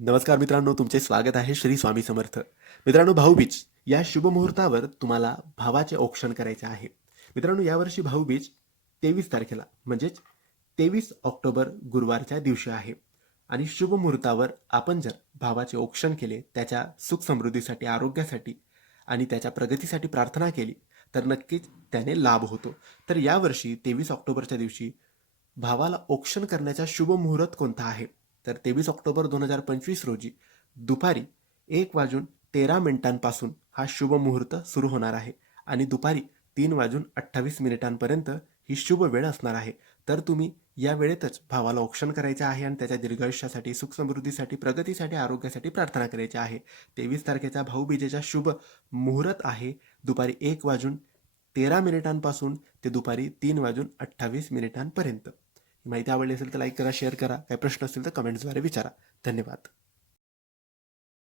नमस्कार मित्रांनो तुमचे स्वागत आहे श्री स्वामी समर्थ. मित्रांनो भाऊबीज या शुभ मुहूर्तावर तुम्हाला भावाचे औक्षण करायचे आहे. मित्रांनो यावर्षी भाऊबीज तेवीस तारखेला म्हणजेच तेवीस ऑक्टोबर गुरुवारच्या दिवशी आहे. आणि शुभ मुहूर्तावर आपण जर भावाचे औक्षण केले त्याच्या सुख समृद्धीसाठी आरोग्यासाठी आणि त्याच्या प्रगतीसाठी प्रार्थना केली तर नक्कीच त्याने लाभ होतो. तर यावर्षी तेवीस ऑक्टोबरच्या दिवशी भावाला औक्षण करण्याचा शुभ मुहूर्त कोणता आहे? तर तेवीस ऑक्टोबर दोन हजार पंचवीस रोजी दुपारी एक वाजून तेरा मिनिटांपासून हा शुभ मुहूर्त सुरू होणार आहे. आणि दुपारी तीन वाजून अठ्ठावीस मिनिटांपर्यंत ही शुभ वेळ असणार आहे. तर तुम्ही या वेळेतच भावाला औक्षण करायचे आहे आणि त्याच्या दीर्घायुष्यासाठी सुखसमृद्धीसाठी प्रगतीसाठी आरोग्यासाठी प्रार्थना करायची आहे. तेवीस तारखेचा भाऊबीजेचा शुभ मुहूर्त आहे. दुपारी एक वाजून तेरा मिनिटांपासून ते दुपारी तीन वाजून अठ्ठावीस मिनिटांपर्यंत. माहिती आवडली असेल तर लाईक करा शेअर करा. काही प्रश्न असतील तर कमेंट्सद्वारे विचारा. धन्यवाद.